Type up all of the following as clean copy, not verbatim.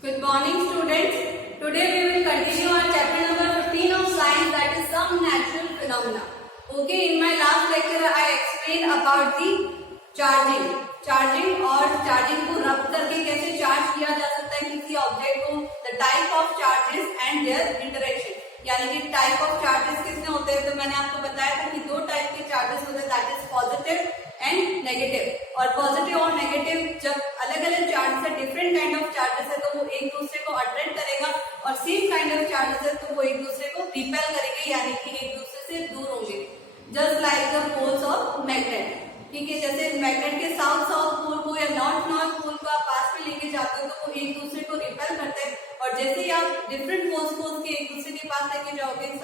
Good morning, students. Today we will continue our chapter number 15 of science, that is some natural phenomena. Okay, in my last lecture I explained about the charging और charging को रब करके कैसे charge किया जा सकता है किसी ऑब्जेक्ट को, the type of charges and their interaction. यानी कि टाइप ऑफ चार्जेस कितने होते हैं, तो मैंने आपको बताया था कि दो टाइप के चार्जेस होते हैं, that is positive and negative. और पॉजिटिव और नेगेटिव जब अलग अलग चार्जेस है, डिफरेंट काइंड ऑफ चार्जेस है, तो वो एक दूसरे को अट्रैक्ट करेगा, और सेम काइंड ऑफ चार्जेस है तो वो एक दूसरे को रिपेल करेंगे, यानी कि एक दूसरे से दूर होंगे. Just like the poles of magnet. ठीक है, जैसे मैग्नेट के साउथ साउथ पोल को या नॉर्थ नॉर्थ पोल को आप पास में लेके जाते हो तो वो एक दूसरे को रिपेल करते हैं, और जैसे ही आप डिफरेंट पोल्स को उसके एक दूसरे के पास लेके जाओगे, एक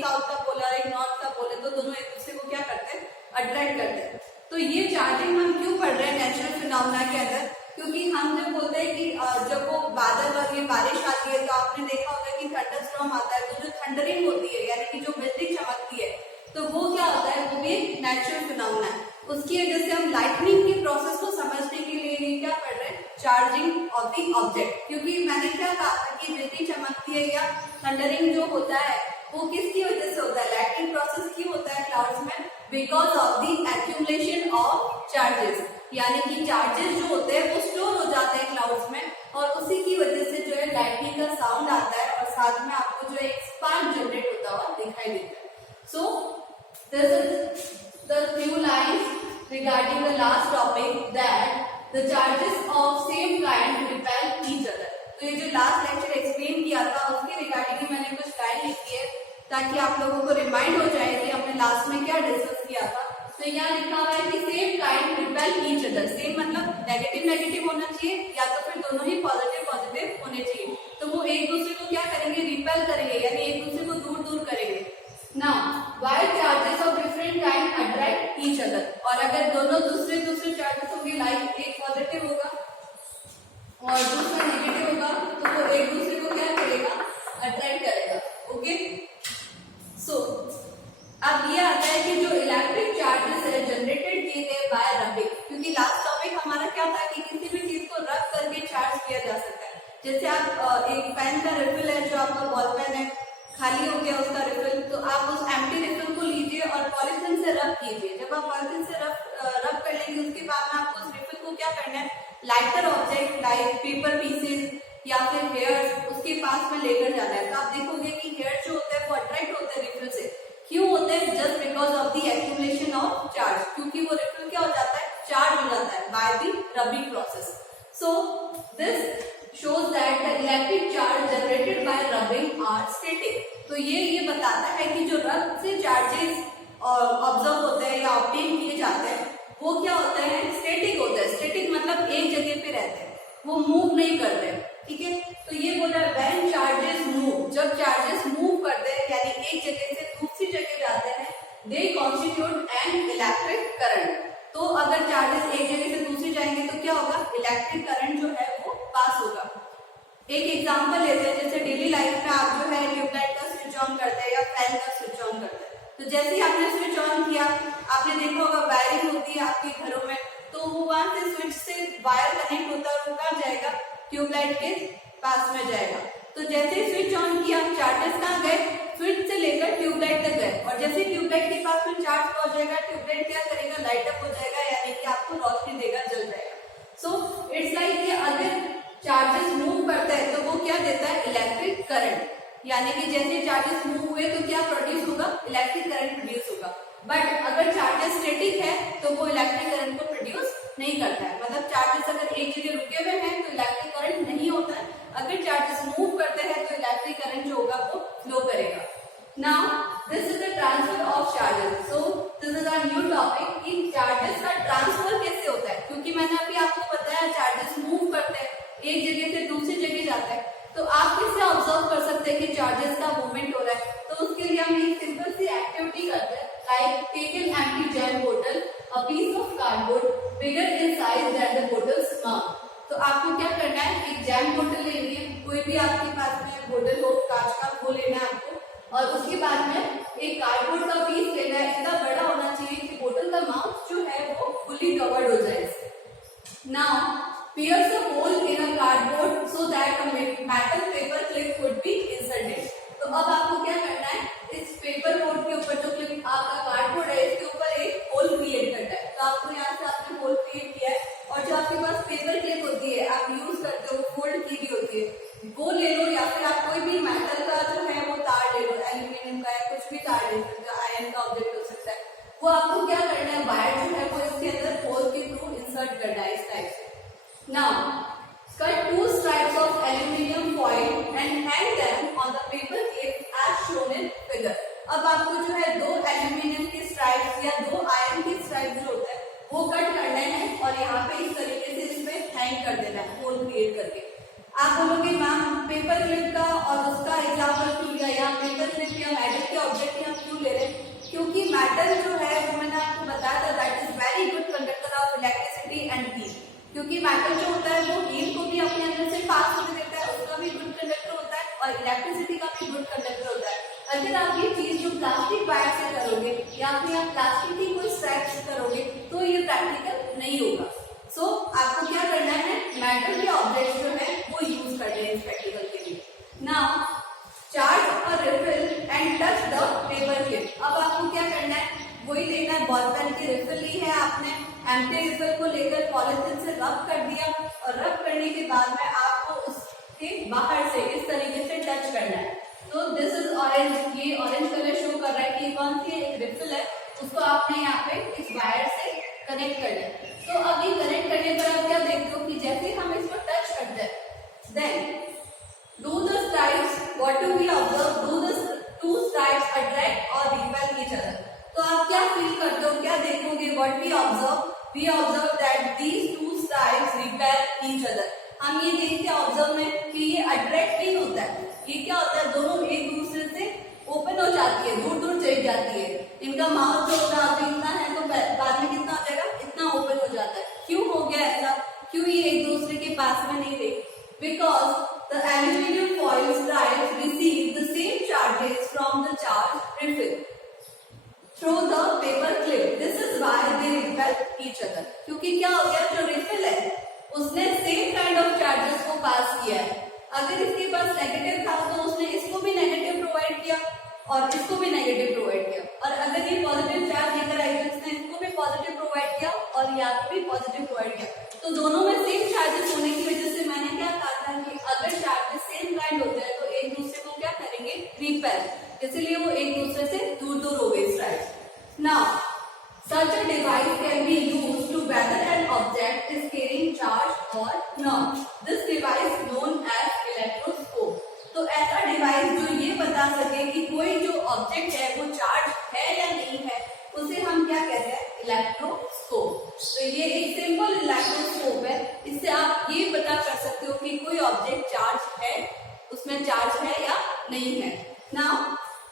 साउथ का पोल और एक नॉर्थ का पोल है, तो दोनों एक दूसरे को क्या करते हैं, अट्रैक्ट करते हैं. तो ये चार्जिंग हम क्यों पढ़ रहे हैं नेचुरल फिनोमेना के अंदर, क्योंकि हम जब बोलते हैं कि जब वो बादल और ये बारिश आती है तो आपने देखा होगा कि थंडर स्टॉर्म आता है, तो जो थंडरिंग होती है यानी कि जो बिजली चमकती है, तो वो क्या होता है, वो भी एक नेचुरल फिनोमेना है. उसकी वजह से हम लाइटनिंग के प्रोसेस को समझने के लिए ये क्या पढ़ रहे हैं, चार्जिंग ऑफ द ऑब्जेक्ट. क्योंकि मैंने क्या कहा था कि बिजली चमकती है या थंडरिंग जो होता है वो किसकी वजह से होता है, लाइटनिंग प्रोसेस क्यों होता है क्लाउड्स में, because of the accumulation of charges. यानी कि चार्जेस जो होते हैं वो स्टोर हो जाते हैं क्लाउड्स में, और उसी की वजह से जो है लाइटनिंग का साउंड आता है, और साथ में आपको जो है एक स्पार्क जनरेट होता हुआ दिखाई देता है. सो this is the few lines regarding the last topic, that the charges of same kind repel each other. तो ये जो लास्ट लेक्चर एक्सप्लेन किया था उसके रिगार्डिंग मैंने कुछ लाइन लिखी है ताकि आप लोगों को रिमाइंड हो जाए कि हमने लास्ट में क्या डिस्कस किया था. तो यहाँ लिखा हुआ है कि same kind repel each other. Same मतलब नेगेटिव नेगेटिव होना चाहिए या तो फिर दोनों ही पॉजिटिव पॉजिटिव होने चाहिए. तो वो एक दूसरे को क्या करेंगे, रिपेल करेंगे, यानी एक दूसरे को दूर दूर करेंगे. Now, while charges of different kind attract each other, और अगर दोनों दूसरे चार्जेस होंगे, लाइक एक पॉजिटिव होगा और दूसरा नेगेटिव होगा, तो वो एक दूसरे को क्या करेगा, अट्रैक्ट करेगा. ओके, सो अब ये आता है कि जो इलेक्ट्रिक चार्जेस है जनरेटेड किए गए बाय रबिंग. क्योंकि लास्ट टॉपिक हमारा क्या था कि किसी भी चीज को रब करके चार्ज किया जा सकता है. जैसे आप एक पेन का रिफिल है, जो आपका बॉल पेन है, खाली हो गया उसका रिफिल, तो आप उस एम्प्टी रिफिल को लीजिए और पॉलीथिन से रब कीजिए. जब आप पॉलीथिन से रब कर लेंगे, उसके बाद में आपको उस रिफिल को क्या करना है, lighter object like paper pieces या फिर हेयर्स उसके पास में लेकर जाना है. तो आप देखोगे कि हेयर्स जो होते हैं वो अट्रैक्ट होते हैं रिफिल से. क्यों होते हैं, just because of the accumulation of charge. क्योंकि वो रिफिल क्या हो जाता है, चार्ज हो जाता है by the rubbing process. So this shows that the electric charge generated by rubbing are static. तो ये बताता है कि जो रब से चार्जेस ऑब्जर्व होते हैं या ऑब्टेन किए जाते हैं वो क्या होते हैं, स्टैटिक होते हैं. स्टैटिक मतलब एक जगह पे रहते हैं, वो मूव नहीं करते. ठीक है, तो ये बोला व्हेन चार्जेस मूव, जब चार्जेस मूव करते हैं यानी एक जगह से दूसरी जगह जाते हैं, they constitute an electric current. तो अगर चार्जेस एक जगह से दूसरी जाएंगे तो क्या होगा, इलेक्ट्रिक करंट जो है वो पास होगा. एक एग्जांपल लेते हैं, जैसे डेली लाइफ में आप जो है ट्यूबलाइट का स्विच ऑन करते हैं या फैन का स्विच ऑन करते हैं. तो जैसे ही आपने स्विच ऑन किया, आपने देखा होगा वायरिंग होती है आपके घरों में, तो वो वहां से स्विच से वायर कनेक्ट होता है और वो कहाँ जाएगा, ट्यूबलाइट के पास में जाएगा. तो जैसे ही स्विच ऑन किया, चार्जेस कहाँ गए, स्विच से लेकर ट्यूबलाइट तक गए, और जैसे ट्यूबलाइट के पास में चार्ज पहुंच जाएगा, ट्यूबलाइट क्या करेगा, लाइट अप हो जाएगा, यानी कि आपको रोशनी देगा, जल जाएगा. सो इट्स लाइक अगर चार्जेस मूव करता है तो वो क्या देता है, इलेक्ट्रिक करंट. यानी कि जैसे चार्जेस मूव हुए तो क्या प्रोड्यूस होगा, इलेक्ट्रिक करंट प्रोड्यूस होगा. बट अगर चार्जेस स्टैटिक है तो वो इलेक्ट्रिक करंट को प्रोड्यूस नहीं करता है. मतलब चार्जेस अगर एक जगह रुके हुए हैं तो इलेक्ट्रिक करंट नहीं होता है. अगर चार्जेस मूव करते हैं तो इलेक्ट्रिक करंट जो होगा वो फ्लो करेगा. Now this is the transfer of charges. So this is our new topic कि चार्जेस का ट्रांसफर कैसे होता है. क्योंकि मैंने अभी आपको बताया चार्जेस मूव करते हैं, एक जगह से दूसरी जगह जाता है, तो आप किससे ऑब्जर्व कर सकते हैं कि चार्जेस का मूवमेंट हो रहा है. तो उसके लिए हम एक सिंपल सी एक्टिविटी करते हैं, like take an empty jam बोतल, a piece of cardboard bigger in size than the bottle's mouth. तो आपको क्या करना है, एक जैम बोतल लेनी है, कोई भी आपके पास में बोतल हो कांच का, वो लेना है आपको, और उसके बाद में एक कार्डबोर्ड का पीस लेना है. इतना बड़ा होना चाहिए कि बोतल का माउथ जो है वो फुली कवर्ड हो जाए. Now pierce a hole in a cardboard so that Now cut two stripes of aluminum foil and hang them on the paper clip as shown in figure. अब आपको जो है दो एल्यूमिनियम की स्ट्राइप्स या दो आयरन की स्ट्राइप्स जो होता है वो कट करने हैं और यहाँ पे इस तरीके से इसमें हैंग कर देना है, होल क्रिएट करके। आप बोलोगे मैम पेपर क्लिप का और उसका एग्जाम्पल क्यों लिया, यहाँ पेपर क्लिप या मेटल के ऑब्जेक्ट हम क्यों ले रहे हैं? क्योंकि मेटल जो है वो मैंने आपको बताया था that is very good conductor of electricity and heat. क्योंकि मेटल जो होता है वो हीट को भी अपने अंदर से पास होने देता है, उसका भी गुड कंडक्टर होता है और इलेक्ट्रिसिटी का भी गुड कंडक्टर होता है। अगर आप ये चीज जो प्लास्टिक वायर से करोगे या फिर आप प्लास्टिक की कोई स्ट्रैप से करोगे तो ये प्रैक्टिकल नहीं होगा। सो आपको क्या करना है, मेटल के ऑब्जेक्ट जो है वो यूज करने हैं प्रैक्टिकल के लिए। Now charge a refill and touch the paper clip. अब आपको क्या करना है, वही देखना है, बॉल पेन की रिफिल ली है आपने, एम्प्टी रिफिल को लेकर पॉलिथीन से रब कर दिया और रब करने के बाद में आपको उसके बाहर से इस तरीके से टच करना है। तो दिस इज ऑरेंज, ये ऑरेंज कलर शो कर रहा है कि कौन सी एक रिफिल है, उसको आपने यहाँ पे इस वायर से कनेक्ट करना है। तो अब ये कनेक्ट करने पर आप क्या देखते हो कि जैसे हम इसको टच करते हैं then do the stripes, what do we observe, do the two stripes attract or repel each other। तो आप क्या फील करते हो, क्या देखोगे, what we observe that these two stripes repel each other। हम ये देखते हैं ऑब्जर्व में कि ये अट्रैक्ट नहीं होता है, ये क्या होता है, दोनों एक दूसरे से ओपन हो जाती है, दूर दूर चली जाती है। इनका माउथ जो होता है इतना है तो बाद में कितना हो जाएगा, इतना ओपन हो जाता है। क्यों हो गया ऐसा, क्यों ये एक दूसरे के पास में नहीं रहे? Because the aluminum foil stripes receive the same charges from the charge refill through the paper clip. This is why they repel each other। क्योंकि क्या हो गया, जो रिफिल है उसने सेम काइंड ऑफ चार्जेस को पास किया है। अगर इसके पास नेगेटिव था तो उसने इसको भी नेगेटिव प्रोवाइड किया और इसको भी नेगेटिव प्रोवाइड किया, और अगर ये पॉजिटिव चार्ज लेकर आई तो इसने इसको भी पॉजिटिव प्रोवाइड किया और यहाँ पे भी पॉजिटिव प्रोवाइड किया। तो दोनों में सेम चार्जेस होने की वजह से मैंने क्या कहा था कि अगर चार्जेस सेम काइंड होते हैं तो एक दूसरे को क्या करेंगे, रिपेल, इसलिए वो एक दूसरे से दूर दूर हो गए stripes. Now such a device can be used to whether an object is carrying charge or not। this device known as electroscope। तो ऐसा डिवाइस जो ये बता सके कि कोई जो ऑब्जेक्ट है वो चार्ज है या नहीं है, उसे हम क्या कहते हैं, इलेक्ट्रोस्कोप। तो ये एक सिंपल इलेक्ट्रोस्कोप है, इससे आप ये पता कर सकते हो कि कोई ऑब्जेक्ट चार्ज है, उसमें चार्ज है या नहीं है। Now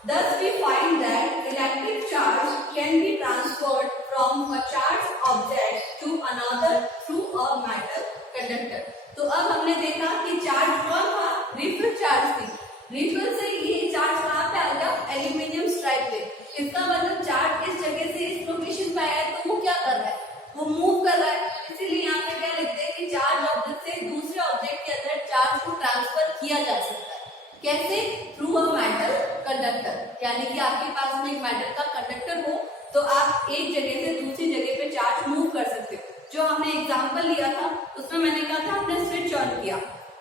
thus we find that electric charge can be transferred from a charged object to another through a metal conductor। तो अब हमने देखा कि चार्ज कौन था, रिफिल चार्ज थी। रिफिल से ये चार्ज कहाँ पे आ गया, एल्यूमिनियम स्ट्राइप पे। इसका मतलब चार्ज इस जगह से इस लोकेशन पे आया है तो वो क्या कर रहा है, वो मूव कर रहा है। इसीलिए यहाँ पे क्या लिखते हैं कि चार्ज ऑब्जेक्ट से दूसरे ऑब्जेक्ट के अंदर चार्ज को ट्रांसफर किया जा सकता है। कैसे, थ्रू अ मेटल कंडक्टर, यानी कि आपके पास में एक मेटल का कंडक्टर हो तो आप एक जगह से दूसरी जगह पे चार्ज मूव कर सकते हो। जो हमने एग्जांपल लिया था उसमें मैंने कहा था आपने स्विच ऑन किया,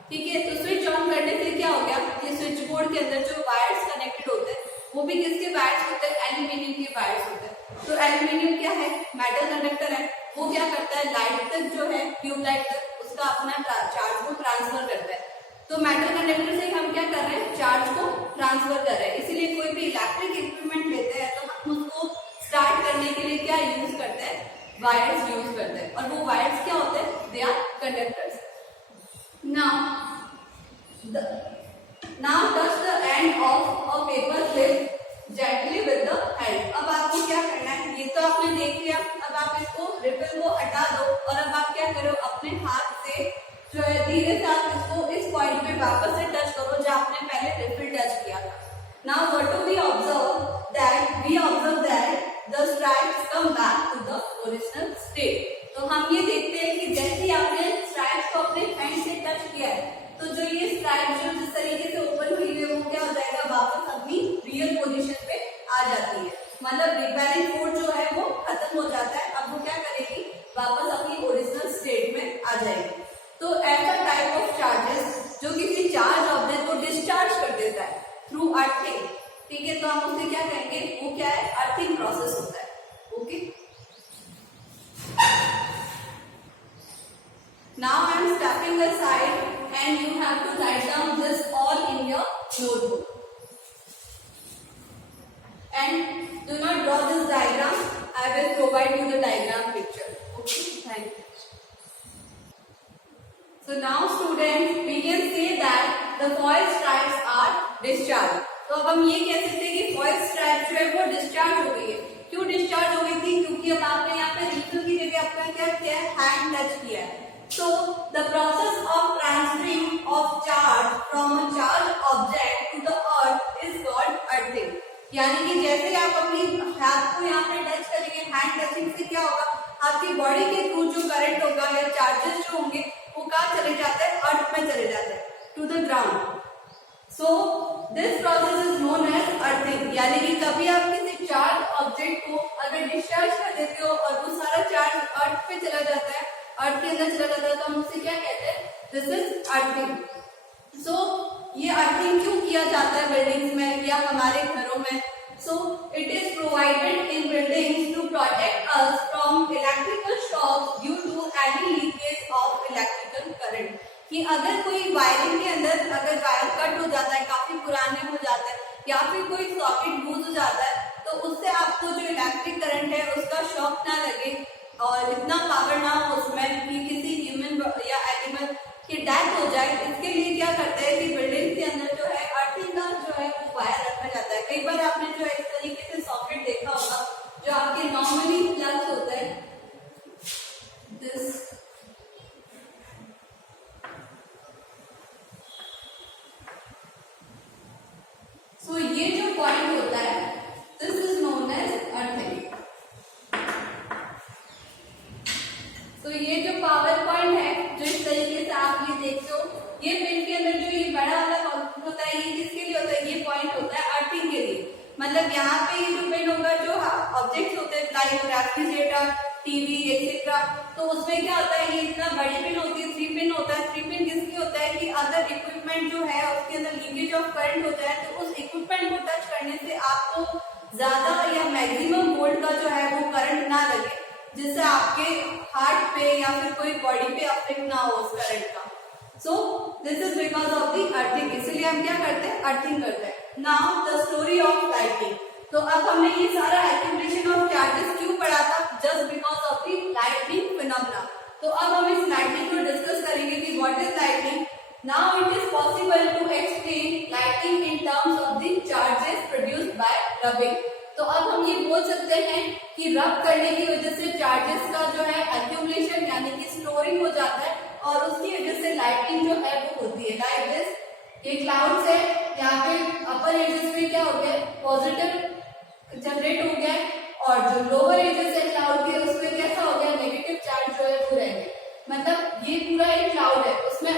ठीक है, तो स्विच ऑन करने से क्या हो गया, ये स्विच बोर्ड के अंदर जो वायर्स कनेक्टेड होते हैं वो भी किसके वायर्स होते हैं, एल्यूमिनियम के वायर्स होते हैं। तो एल्यूमिनियम क्या है, मेटल कंडक्टर है, वो क्या करता है, लाइट तक जो है, ट्यूबलाइट तक उसका अपना चार्ज को ट्रांसफर करता है। तो मेटल कंडक्टर से हम क्या कर रहे हैं, चार्ज को ट्रांसफर कर रहे हैं। इसीलिए कोई भी इलेक्ट्रिक इक्विपमेंट लेते हैं तो हम उसको स्टार्ट करने के लिए क्या यूज करते हैं, वायर्स यूज करते हैं, और वो वायर्स क्या होते हैं, they are conductors. Now touch the end of a paper clip gently with the hand. अब आपको क्या करना है, ये तो आपने देख लिया, अब आप इसको रिफिल को हटा दो और अब आप क्या करो, अपने हाथ से जो है धीरे से आप इसको इस पॉइंट पे वापस से टच करो जहाँ आपने पहले रिफिल टच किया था। Now what do we observe, that the stripes come back to the original state. तो हम ये देखते हैं कि जैसे ही आपने स्ट्राइप्स को अपने हैंड से टच किया है तो जो ये स्ट्राइप जो जिस तरीके से ओपन हुई है वो क्या हो जाएगा, वापस अपनी रियल पोजीशन पे आ जाती है। मतलब रिपेलिंग फोर्स जो है वो खत्म हो जाता है, अब वो क्या करेगी, वापस अपनी ओरिजिनल स्टेट में आ जाएगी। तो ऐसा टाइप ऑफ चार्जेस जो किसी चार्ज ऑब्जेक्ट को डिस्चार्ज कर देता है थ्रू अर्थिंग, ठीक है, तो हम उसे क्या कहेंगे, वो क्या है, अर्थिंग प्रोसेस होता है। Okay, Now I am stuffing the side and you have to write down this all in your notebook. And do not draw this diagram. I will provide you the diagram picture. Okay, thank you. So now students, we can say that the foil stripes are discharged. तो अब हम ये कह सकते हैं कि foil stripe जो है वो डिस्चार्ज हो गई है. क्यों डिस्चार्ज हो गई थी? क्योंकि अब आपने यहाँ पे रिफिल की जगह आपका क्या किया है? हैंड टच किया है. So the process of transferring of charge from a charged object to the earth is called earthing. यानी कि जैसे आप अपनी हाथ को यहाँ पे टच करेंगे, हैंड टचिंग से क्या होगा? आपकी बॉडी के थ्रू जो करंट होगा या चार्जेस जो होंगे वो कहाँ चले जाते हैं? अर्थ में चले जाते हैं, to the ground. So this process is known as earthing. यानी कि कभी आप किसी चार्ज ऑब्जेक्ट को अगर डिस्चार्ज कर देते हो और वो सारा चार्ज अर्थ पे चला जाता है, अर्थ के अंदर चला जाता है, तो हम उसे क्या कहते हैं? This is earthing. सो ये अर्थिंग क्यों किया जाता है बिल्डिंग्स में या हमारे घरों में? So it is provided in buildings to protect us from electrical shocks due to any leakage of electrical current. कि अगर कोई वायरिंग के अंदर अगर वायर कट हो जाता है, काफी पुराने हो जाता है या फिर कोई सॉकेट लूज हो जाता है, तो उससे आपको जो इलेक्ट्रिक करंट है उसका शॉक ना लगे और इतना पावर ना हो उसमें कि किसी ह्यूमन या एनिमल की डेथ हो जाए. इसके लिए क्या करते हैं कि बिल्डिंग के अंदर जो है अर्थिंग का जो है वायर रखा जाता है. कई बार आपने जो है इस तरीके से सॉकेट देखा होगा जो आपके नॉर्मली प्लग्स होते हैं. दिस सो ये जो पॉइंट होता है this is known as earthing. तो ये जो पावर पॉइंट है जो इस तरीके से आप ये देखते हो, ये पिन के अंदर जो ये बड़ा वाला होता है ये किसके लिए होता है? ये पॉइंट होता है अर्थिंग के लिए. मतलब यहाँ पे ये जो पिन होगा जो ऑब्जेक्ट्स होते हैं लाइक रेफ्रिजरेटर, टीवी एक्सेट्रा, तो उसमें क्या होता है? ये इतना बड़ी पिन होती है, 3 पिन होता है. 3 पिन किसके होता है कि अगर इक्विपमेंट जो है उसके अंदर लीकेज ऑफ करंट हो जाए तो उस इक्विपमेंट को टच करने से आपको ज्यादा या मैक्सिमम वोल्ट का जो है वो करंट ना लगे, जिससे आपके हार्ट पे या फिर कोई बॉडी पे अफेक्ट ना हो उस करंट का. सो this is because of the earthing. इसलिए हम क्या करते हैं? अर्थिंग करते हैं. Now the story of lighting. तो अब हमने ये सारा एक्यूमुलेशन ऑफ चार्जेस क्यों पढ़ा था? Just because of the lightning phenomena. तो अब हम इस लाइटनिंग को डिस्कस करेंगे कि what is lightning. Now it is possible to explain lighting in terms of the charges produced by rubbing. तो अब हम ये बोल सकते हैं कि रब करने की वजह से चार्जेस का जो है एक्यूमुलेशन यानी कि स्टोरिंग हो जाता है और उसकी वजह से लाइटिंग जो है वो होती है. लाइक दिस, ये क्लाउड्स है, यहाँ पे अपर एजेस पे क्या हो गया? पॉजिटिव जनरेट हो गया और जो लोअर एजेस है क्लाउड के उसमें कैसा हो गया? नेगेटिव चार्ज जो है वो रह गया. मतलब ये पूरा एक क्लाउड है, उसमें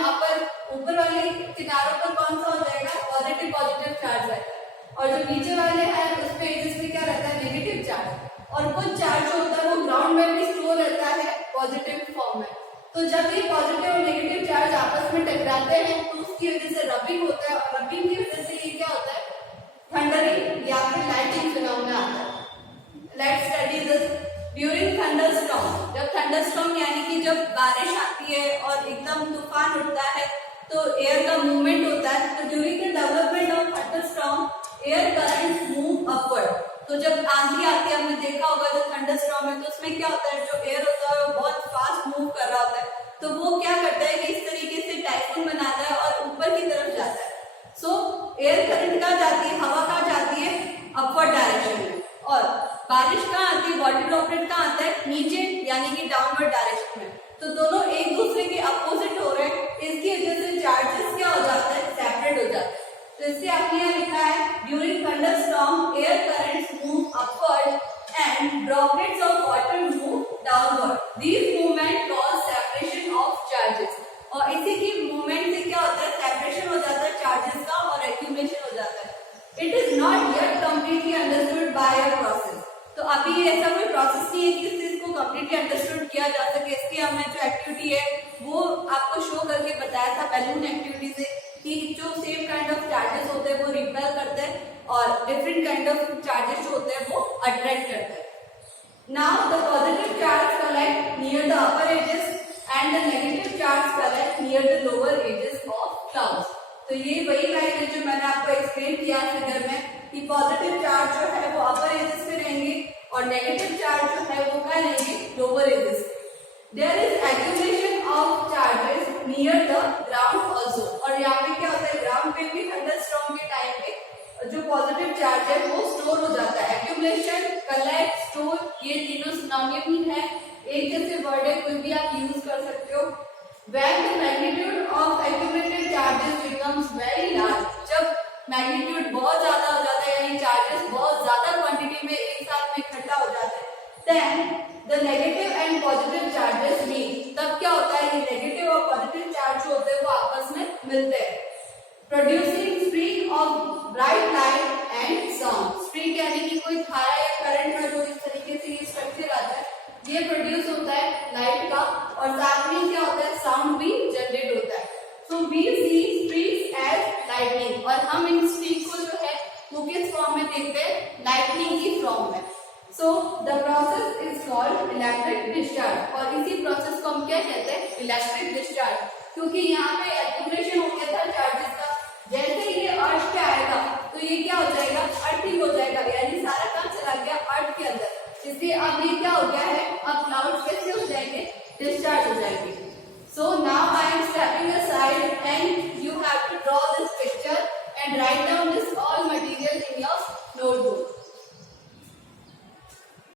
ऊपर वाले किनारों पर कौन सा हो जाएगा? पॉजिटिव चार्ज रहता है और जो नीचे वाले हैं उस पे एजेस पे क्या रहता है? Negative charge. और कुछ चार्ज जो होता है वो ग्राउंड में भी स्टोर रहता है पॉजिटिव फॉर्म में. तो जब ये पॉजिटिव और नेगेटिव चार्ज आपस में टकराते हैं तो उसकी वजह से रबिंग होता है और रबिंग की वजह से ये क्या होता है? थंडरिंग या फिर लाइटिंग फिनोमेना आता है. Let's study this. During thunderstorm, जब थंडरस्टॉर्म यानी कि जब बारिश आती है और एकदम तूफान उठता है तो एयर का मूवमेंट होता है. तो during the development of thunderstorm air current move upward. तो जब आंधी आती है, हमने देखा होगा जो थंडरस्टॉर्म है तो उसमें क्या होता है? जो एयर होता है वो बहुत फास्ट मूव कर रहा होता है. तो वो क्या करता है कि इस तरीके से टाइफून बनाता है और ऊपर की तरफ जाता है. सो एयर करंट कहाँ जाती है? हवा कहाँ जाती है? अपवर्ड डायरेक्शन में. और बारिश कहाँ आती है? वाटर ड्रॉपलेट कहाँ आता है? नीचे यानी कि डाउनवर्ड डायरेक्शन में. तो दोनों एक दूसरे के अपोजिट हो रहे हैं, इसकी वजह से चार्जेस क्या हो जाता है? सेपरेट हो जाता है. तो इससे आपने यहाँ लिखा है during thunderstorm air currents move upward and droplets of water move downward. These movement cause separation of charges. और इसी की मूवमेंट से क्या होता है? सेपरेशन हो जाता है चार्जेस का और एक्यूमुलेशन हो जाता है. It is not yet completely understood by a process. तो अभी ऐसा कोई प्रोसेस नहीं है कि इस चीज को कंप्लीटली अंडरस्टूड किया जा सके. इसलिए हमने जो एक्टिविटी है वो आपको शो करके बताया था बैलून एक्टिविटी से कि जो सेम काइंड ऑफ चार्जेस होते हैं वो रिपेल करते हैं और डिफरेंट काइंड ऑफ चार्जेस जो होते हैं वो अट्रैक्ट करते हैं. Now the positive charge collect near the upper edges and the negative charge collect near the lower edges of clouds. तो ये वही लाइन है जो मैंने आपको एक्सप्लेन किया फिगर में कि पॉजिटिव चार्ज जो है वो अपर एजेस पे रहेंगे और नेगेटिव चार्ज जो है वो कहाँ रहेंगे, लोअर एजेस पे. There is accumulation of charges near the ground also. और यहाँ पे क्या होता है, ग्राउंड पे भी थंडरस्टॉर्म के टाइम पे जो पॉजिटिव चार्ज है वो स्टोर हो जाता है. एक्यूमुलेशन, कलेक्ट, स्टोर, ये तीनों सिनोनिम ही है, एक जैसे वर्ड है, कोई भी आप यूज कर सकते हो. When the magnitude of accumulated charges becomes very large, जब मैग्नीट्यूड बहुत ज्यादा हो जाता है यानी चार्जेस बहुत ज्यादा क्वांटिटी में एक साथ में इकट्ठा हो जाते हैं, then the negative and positive charges meet. तब क्या होता है, ये नेगेटिव और पॉजिटिव चार्ज जो होते हैं वो आपस में मिलते हैं. Producing streak of bright light and sound. Streak यानी कि कोई धारा या करंट में जो इस तरीके से ये स्ट्रक्चर आता है ये प्रोड्यूस होता है लाइट का, और साथ में क्या होता है, साउंड भी जनरेट होता है. So we see streaks as lightning. और हम इन स्ट्रीक को जो है वो किस फॉर्म में देखते हैं, लाइटनिंग की फॉर्म में. So the process is called electric discharge. और इसी प्रोसेस को हम क्या कहते हैं, इलेक्ट्रिक डिस्चार्ज. क्योंकि यहाँ पे एक्यूमुलेशन हो गया था चार्जेस का, जैसे ये अर्थ पे आएगा तो ये क्या हो जाएगा, अर्थिंग हो जाएगा, यानी सारा काम चला गया अर्थ के अंदर. इसलिए अब ये क्या हो गया है, अब क्लाउड कैसे हो जाएंगे, डिस्चार्ज हो जाएंगे. So now I am stepping aside and you have to draw this picture and write down this